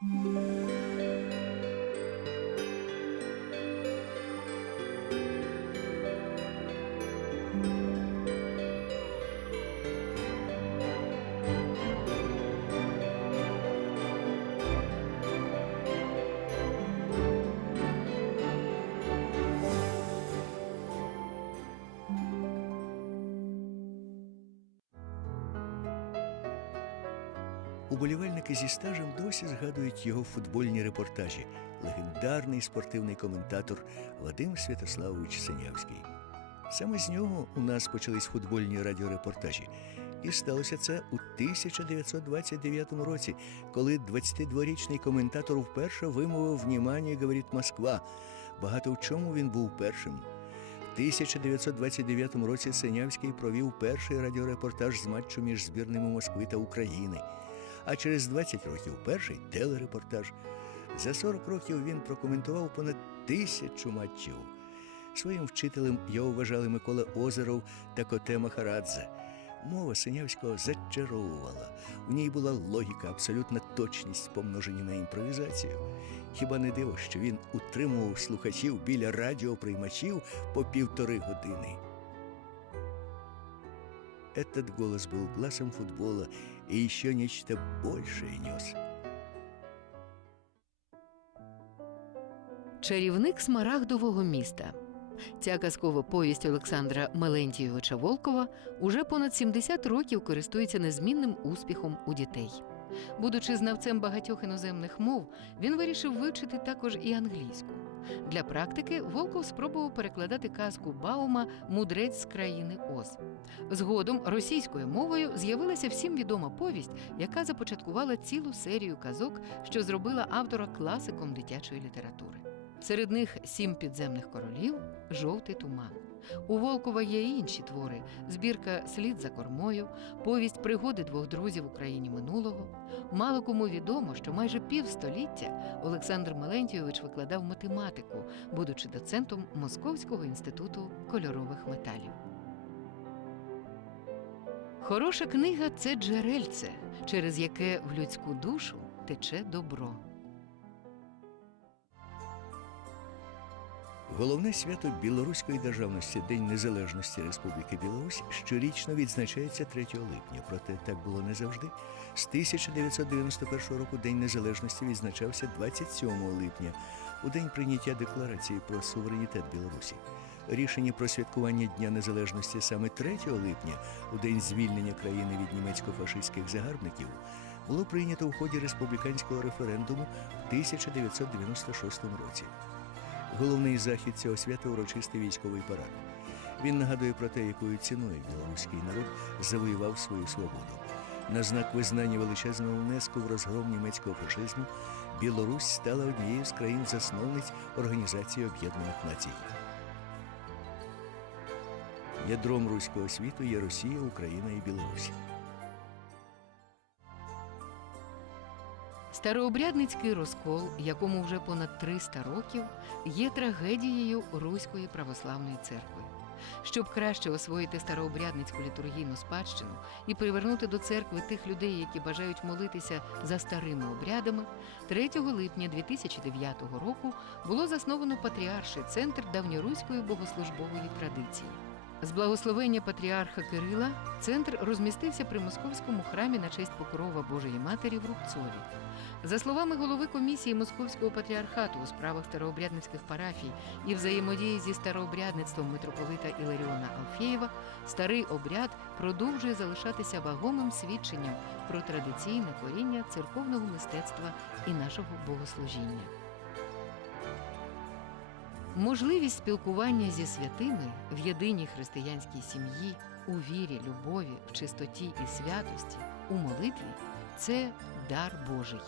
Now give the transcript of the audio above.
Música Уболівальники зі стажем досі згадують його футбольні репортажі. Легендарний спортивний коментатор Вадим Святославович Синявський. Саме з нього у нас почались футбольні радіорепортажі. І сталося це у 1929 році, коли 22-річний коментатор вперше вимовив «Внімання, говорить Москва. Багато в чому він був першим. В 1929 році Синявський провів перший радіорепортаж з матчу між збірними Москви та України. А через 20 років перший телерепортаж. За 40 років він прокоментував понад тисячу матчів. Своїм вчителем його вважали Микола Озеров та Коте Махарадзе. Мова Синявського зачаровувала. В ній була логіка, абсолютна точність, помножені на імпровізацію. Хіба не диво, що він утримував слухачів біля радіоприймачів по півтори години. Этот голос был глазом футбола и еще нечто большее нес. Чарівник смарагдового міста. Ця казкова повість Олександра Мелентійовича Волкова уже понад 70 років користується незмінним успіхом у дітей. Будучи знавцем багатьох іноземних мов, він вирішив вивчити також і англійську. Для практики Волков спробував перекладати казку Баума Мудрець з країни Оз. Згодом російською мовою з'явилася всім відома повість, яка започаткувала цілу серію казок, що зробила автора класиком дитячої літератури. Серед них сім підземних королів, жовтий туман. У Волкова є й інші твори: збірка Слід за кормою, повість пригоди двох друзів у країні минулого. Мало кому відомо, що майже півстоліття Олександр Мелентійович викладав математику, будучи доцентом Московського інституту кольорових металів. Хороша книга це джерельце, через яке в людську душу тече добро. Головне свято білоруської державності День Незалежності Республіки Білорусь щорічно відзначається 3 липня. Проте так було не завжди. З 1991 року День Незалежності відзначався 27 липня, у день прийняття декларації про суверенітет Білорусі. Рішення про святкування Дня Незалежності саме 3 липня, у день звільнення країни від німецько-фашистських загарбників, було прийнято в ході республіканського референдуму в 1996 році. Головний захід цього свята урочистий військовий парад. Він нагадує про те, якою ціною білоруський народ завоював свою свободу. На знак визнання величезного внеску в розгром німецького фашизму Білорусь стала однією з країн-засновниць Організації Об'єднаних Націй. Ядром руського світу є Росія, Україна і Білорусь. Старообрядницький розкол, якому вже понад 300 років, є трагедією Руської православної церкви. Щоб краще освоїти старообрядницьку літургійну спадщину і привернути до церкви тих людей, які бажають молитися за старими обрядами, 3 липня 2009 року було засновано патріарший центр давньоруської богослужбової традиції. З благословення патріарха Кирила центр розмістився при московському храмі на честь покрова Божої Матері в Рубцові. За словами голови комісії Московського патріархату у справах старообрядницьких парафій і взаємодії зі старообрядництвом митрополита Іларіона Алфєєва, старий обряд продовжує залишатися вагомим свідченням про традиційне коріння церковного мистецтва і нашого богослужіння. Можливість спілкування зі святими в єдиній християнській сім'ї, у вірі, любові, в чистоті і святості, у молитві це дар Божий.